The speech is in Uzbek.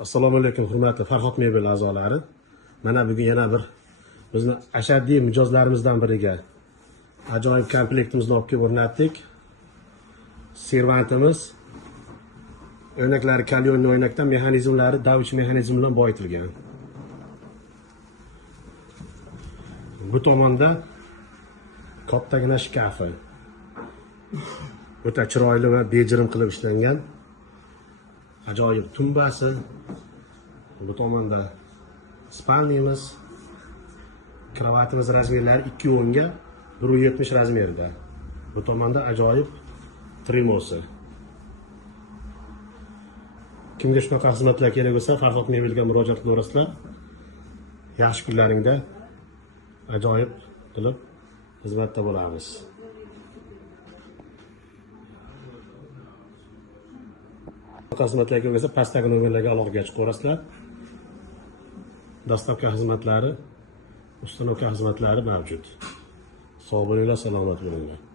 Assalomu alaykum hurmatli Farhod mebel a'zolari. Mana bugun yana bir bizni ashaddiy mijozlarimizdan biriga ajoyib komplektimizni olib kelib o'rnatdik. Servantimiz o'ynaklari kalyonli o'ynakdan mexanizmlari Davich mexanizm bilan boyitilgan. Bu tomonda kattagina shkafi. O'ta chiroyli va bejirim qilib ishlangan. Ajoyib tumbasi. Bu tomonda spalnimiz. Kravatimiz razmerlari 2 o'nga 1.70 razmerda. Bu tomonda ajoyib trimosi. Kimga shunaqa xizmatlar kerak bo'lsa, Farhod mebelga murojaat qilaverasizlar. Yaxshi kunlaringda ajoyib qilib xizmatda bo'lamiz. Xizmatlar kerak bo'lsa, pastdagi nomerlarga aloqaga chiqib ko'rasizlar. Dastlabki xizmatlari, ustanovka xizmatlari mavjud. Sog' bo'linglar, salomat bo'linglar.